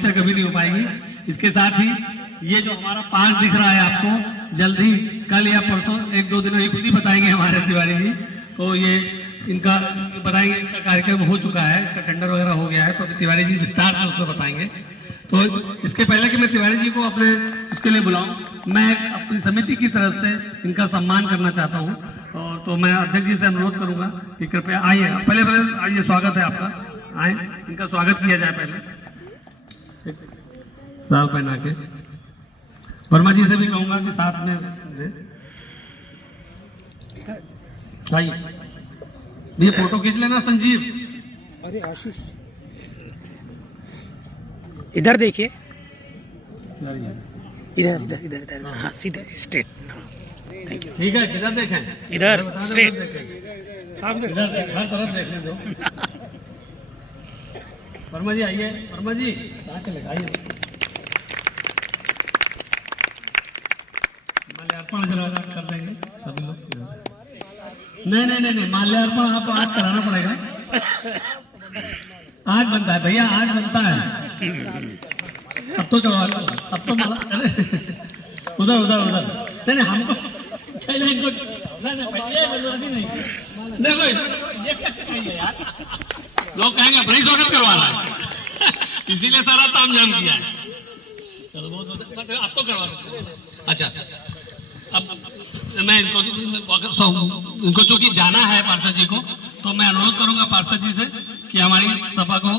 से कभी नहीं हो पाएगी। इसके साथ ही ये जो हमारा पार्क दिख रहा है आपको, जल्द ही कल या परसों एक दो दिनों खुद ही बताएंगे हमारे तिवारी जी, तो ये इनका बताएंगे। इसका कार्यक्रम हो चुका है, इसका टेंडर वगैरह हो गया है, तो तिवारी जी विस्तार से उसको बताएंगे। तो इसके पहले कि मैं तिवारी जी को अपने उसके लिए बुलाऊं, मैं अपनी समिति की तरफ से इनका सम्मान करना चाहता हूं। और तो मैं अध्यक्ष जी से अनुरोध करूंगा कि कृपया आइए, पहले आइए, स्वागत है आपका, आए, इनका स्वागत किया जाए। पहले साल पहना के वर्मा जी से भी कहूंगा कि साथ में आइए, ये फोटो खींच लेना संजीव। अरे आशीष इधर देखिए, इधर इधर इधर इधर, हाँ सीधे स्ट्रेट। Thank you. ठीक है, किधर देखें? इधर स्ट्रेट, इधर हर तरफ देखने दो। वर्मा जी आइए, वर्मा जी कहाँ चले, आइए। माल्यार्पण जरा कर देंगे सभी लोग। नहीं, माल्यार्पण आपको आज कराना पड़ेगा। आज बनता है भैया, आज बनता है। अब तो चलो, अब तो उधर नहीं हमको देखो, ये कैसे सही है यार, लोग कहेंगे बड़ी स्वागत करवा रहा है, इसीलिए सारा तामझाम किया है। चलो बहुत अब तो करवा सकते हैं। अच्छा, अब मैं इनको चूंकि जाना है पार्षद जी को, तो मैं अनुरोध करूंगा पार्षद जी से कि हमारी सभा को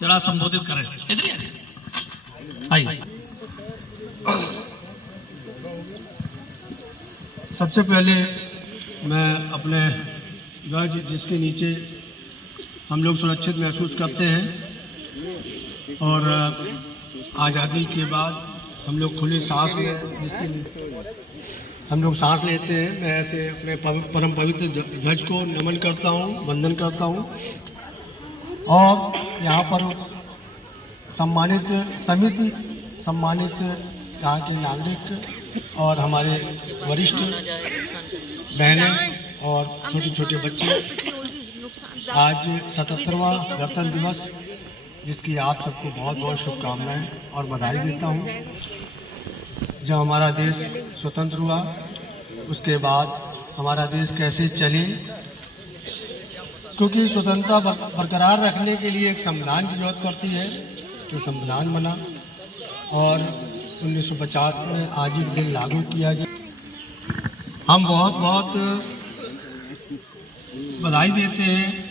जरा संबोधित करें। इधर आइए। सबसे पहले मैं अपने ध्वज जिसके नीचे हम लोग सुरक्षित महसूस करते हैं और आज़ादी के बाद हम लोग खुली सांस में जिसके नीचे हम लोग सांस लेते हैं, मैं ऐसे अपने परम पवित्र ध्वज को नमन करता हूँ, वंदन करता हूँ। और यहाँ पर सम्मानित समिति, सम्मानित यहाँ के नागरिक और हमारे वरिष्ठ बहनें और छोटे छोटे बच्चे, आज 77वां गणतंत्र दिवस, जिसकी आप सबको बहुत बहुत शुभकामनाएं और बधाई देता हूँ। जब हमारा देश स्वतंत्र हुआ, उसके बाद हमारा देश कैसे चले, क्योंकि स्वतंत्रता बरकरार रखने के लिए एक संविधान की जरूरत पड़ती है, तो संविधान बना और 1950 में आज ही दिन लागू किया गया। हम बहुत बहुत बधाई देते हैं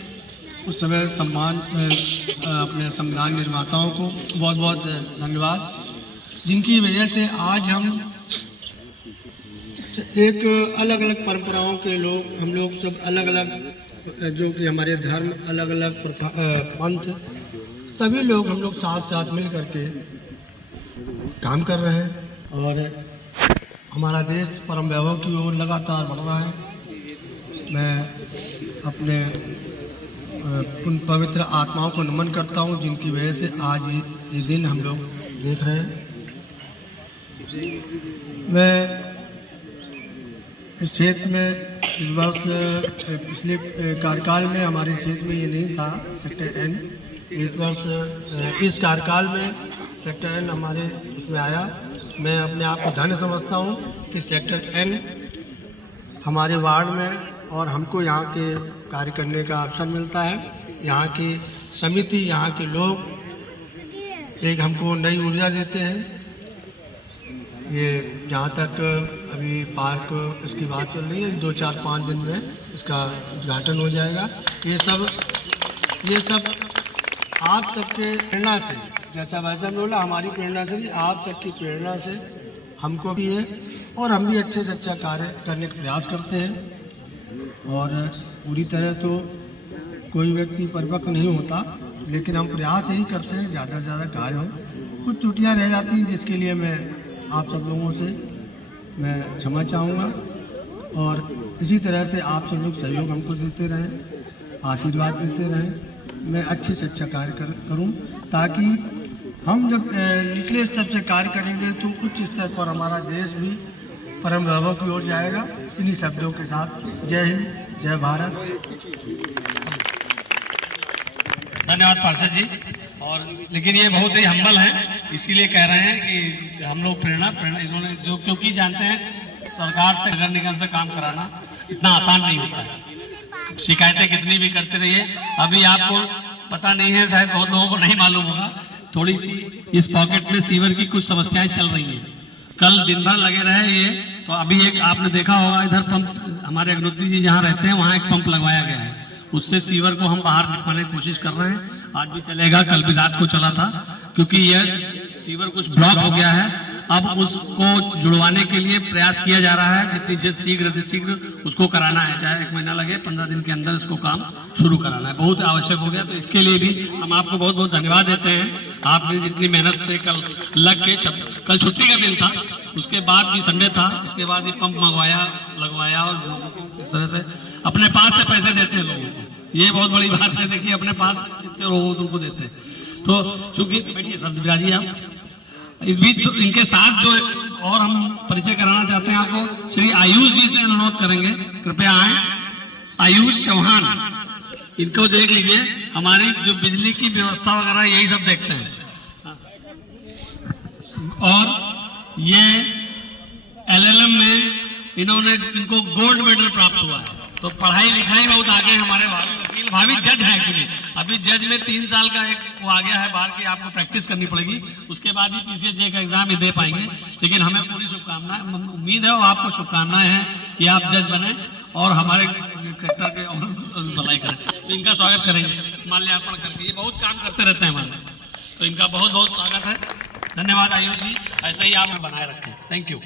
उस समय अपने संविधान निर्माताओं को बहुत बहुत धन्यवाद, जिनकी वजह से आज हम एक अलग अलग परंपराओं के लोग, हम लोग सब अलग अलग, जो कि हमारे धर्म अलग अलग पंथ, सभी लोग हम लोग साथ साथ मिल करके काम कर रहे हैं और हमारा देश परम वैभव की ओर लगातार बढ़ रहा है। मैं अपने उन पवित्र आत्माओं को नमन करता हूं, जिनकी वजह से आज ये दिन हम लोग देख रहे हैं। मैं इस क्षेत्र में इस वर्ष, पिछले कार्यकाल में हमारे क्षेत्र में ये नहीं था सेक्टर एन, इस वर्ष इस कार्यकाल में सेक्टर एन हमारे उसमें आया। मैं अपने आप को धन्य समझता हूँ कि सेक्टर एन हमारे वार्ड में और हमको यहाँ के कार्य करने का अवसर मिलता है। यहाँ की समिति, यहाँ के लोग एक हमको नई ऊर्जा देते हैं। ये जहाँ तक अभी पार्क इसकी बात चल रही है, 2-4-5 दिन में इसका उद्घाटन हो जाएगा। ये सब आप सबके प्रेरणा से, जैसा वैसा बोला, हमारी प्रेरणा से नहीं, आप सबकी प्रेरणा से हमको भी है और हम भी अच्छे से अच्छा कार्य करने का प्रयास करते हैं। और पूरी तरह तो कोई व्यक्ति परिपक्व नहीं होता, लेकिन हम प्रयास यही करते हैं ज़्यादा से ज़्यादा कार्य हो। कुछ त्रुटियाँ रह जाती हैं, जिसके लिए मैं आप सब लोगों से मैं क्षमा चाहूँगा और इसी तरह से आप सब लोग सहयोग हमको देते रहें, आशीर्वाद देते रहें। मैं अच्छे से अच्छा कार्य करूं, ताकि हम जब निचले स्तर से कार्य करेंगे तो उच्च स्तर पर हमारा देश भी परम वैभव की ओर जाएगा। इन्हीं शब्दों के साथ जय हिंद, जय भारत। धन्यवाद पार्षद जी। और लेकिन ये बहुत ही हम्बल है इसीलिए कह रहे हैं कि हम लोग प्रेरणा इन्होंने जो, क्योंकि जानते हैं सरकार से नगर निगम से काम कराना इतना आसान नहीं होता है। शिकायतें कितनी भी करते रहिए, अभी आपको पता नहीं है, शायद बहुत लोगों को नहीं मालूम होगा, थोड़ी सी इस पॉकेट में सीवर की कुछ समस्याएं चल रही हैं। कल दिन भर लगे रहे ये, तो अभी एक आपने देखा होगा इधर पंप, हमारे अग्निहोत्री जी जहाँ रहते हैं वहाँ एक पंप लगवाया गया है, उससे सीवर को हम बाहर निकालने की कोशिश कर रहे हैं। आज भी चलेगा, कल भी रात को चला था, क्योंकि यह सीवर कुछ ब्लॉक हो गया है। अब उसको जुड़वाने के लिए प्रयास किया जा रहा है, जितनी शीघ्र उसको कराना है, चाहे 1 महीना लगे, 15 दिन के अंदर इसको काम शुरू कराना है, बहुत आवश्यक हो गया। तो इसके लिए भी हम आपको बहुत बहुत धन्यवाद देते हैं। आपने जितनी मेहनत से कल लग के, कल छुट्टी का दिन था, उसके बाद भी संडे था, इसके बाद ये पंप लगवाया और लोगों को इस तरह से अपने पास से पैसे देते हैं लोगों को, ये बहुत बड़ी बात है। देखिए अपने पास कितने लोगों को तुमको देते हैं। तो चूंकि बैठिए सर आप, इस बीच तो इनके साथ जो और हम परिचय कराना चाहते हैं आपको, श्री आयुष जी से अनुरोध करेंगे, कृपया आए। आयुष चौहान, इनको देख लीजिए, हमारी जो बिजली की व्यवस्था वगैरह यही सब देखते हैं। और ये LLM में इनको गोल्ड मेडल प्राप्त हुआ है, तो पढ़ाई लिखाई बहुत आगे हमारे वकील भाभी जज है एक्चुअली। अभी जज में 3 साल का एक वो आ गया है बाहर की, आपको प्रैक्टिस करनी पड़ेगी, उसके बाद ही PCHJ का एग्जाम ही दे पाएंगे। लेकिन हमें पूरी शुभकामनाएं, उम्मीद है और आपको शुभकामनाएं हैं कि आप जज बने और हमारे सेक्टर के भलाई करें। तो इनका स्वागत करेंगे माल्यार्पण करके, ये बहुत काम करते रहते हैं हमारे, तो इनका बहुत बहुत स्वागत है। धन्यवाद आयुष जी, ऐसे ही आप बनाए रखें, थैंक यू।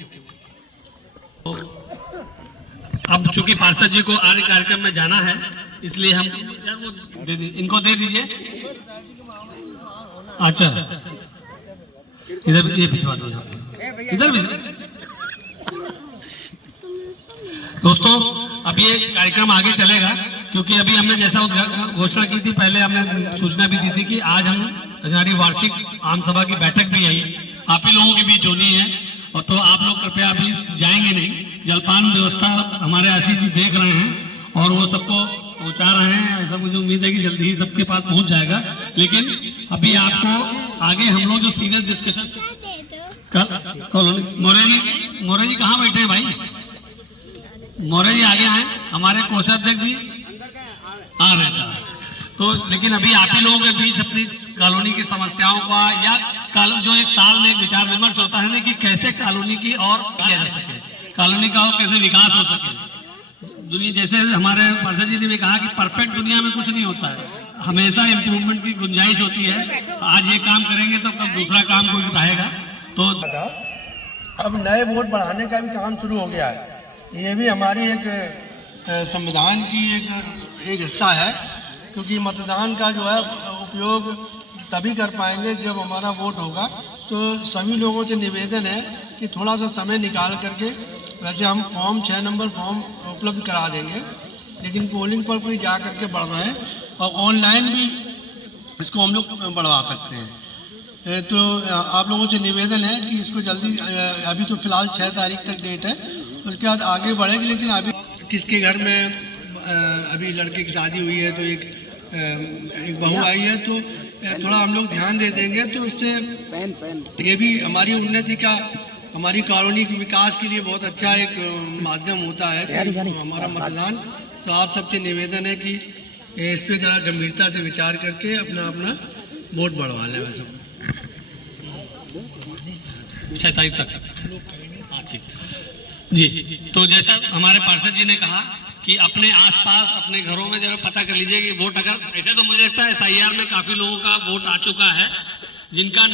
अब चूंकि पार्षद जी को आगे कार्यक्रम में जाना है, इसलिए हम इनको दे दीजिए। अच्छा इधर ये भिजवा दीजिए, इधर भी। दोस्तों अब ये कार्यक्रम आगे चलेगा, क्योंकि अभी हमने जैसा घोषणा की थी, पहले हमने सूचना भी दी थी कि आज हमारी वार्षिक आम सभा की बैठक भी यही आप ही लोगों के बीच होनी है। और तो आप लोग कृपया अभी जाएंगे नहीं, जलपान व्यवस्था हमारे आशीष जी देख रहे हैं और वो सबको पहुंचा रहे हैं। ऐसा मुझे उम्मीद है कि जल्दी ही सबके पास पहुंच जाएगा। लेकिन अभी आपको आगे हम लोग जो सीरियस डिस्कशन, मोरे जी कहाँ बैठे हैं भाई? मोरे जी आगे आए, हमारे कोषाध्यक्ष जी आ रहे हैं। तो लेकिन अभी आप ही लोगों के बीच अपनी कॉलोनी की समस्याओं का, या जो एक साल में एक विचार विमर्श होता है ना, कि कैसे कॉलोनी की और किया जा सके, कॉलोनी का और कैसे विकास हो सके। दुनिया, जैसे हमारे पार्षद जी ने भी कहा कि परफेक्ट दुनिया में कुछ नहीं होता है, हमेशा इम्प्रूवमेंट की गुंजाइश होती है। आज ये काम करेंगे तो कल दूसरा काम कोई उठाएगा। तो अब नए वोट बढ़ाने का भी काम शुरू हो गया है। ये भी हमारी एक संविधान की एक हिस्सा है, क्योंकि मतदान का जो है उपयोग तभी कर पाएंगे जब हमारा वोट होगा। तो सभी लोगों से निवेदन है कि थोड़ा सा समय निकाल करके, वैसे हम फॉर्म 6 नंबर फॉर्म उपलब्ध करा देंगे, लेकिन पोलिंग पर कोई जा करके बढ़ रहे हैं और ऑनलाइन भी इसको हम लोग बढ़वा सकते हैं। तो आप लोगों से निवेदन है कि इसको जल्दी, अभी तो फिलहाल 6 तारीख तक डेट है, उसके बाद आगे बढ़ेगी। लेकिन अभी किसके घर में अभी लड़के की शादी हुई है, तो एक बहू आई है, तो थोड़ा हम लोग ध्यान दे देंगे, तो उससे ये भी हमारी उन्नति का, हमारी कॉलोनी के विकास के लिए बहुत अच्छा एक माध्यम होता है हमारा मतदान। तो आप सबसे निवेदन है कि इस पे जरा गंभीरता से विचार करके अपना अपना वोट बढ़वा लें। वैसे 6 तारीख तक, हाँ ठीक जी। तो जैसा हमारे पार्षद जी ने कहा कि अपने आसपास अपने घरों में जरा पता कर लीजिए कि वोट, अगर ऐसे तो मुझे लगता है SIR में काफी लोगों का वोट आ चुका है, जिनका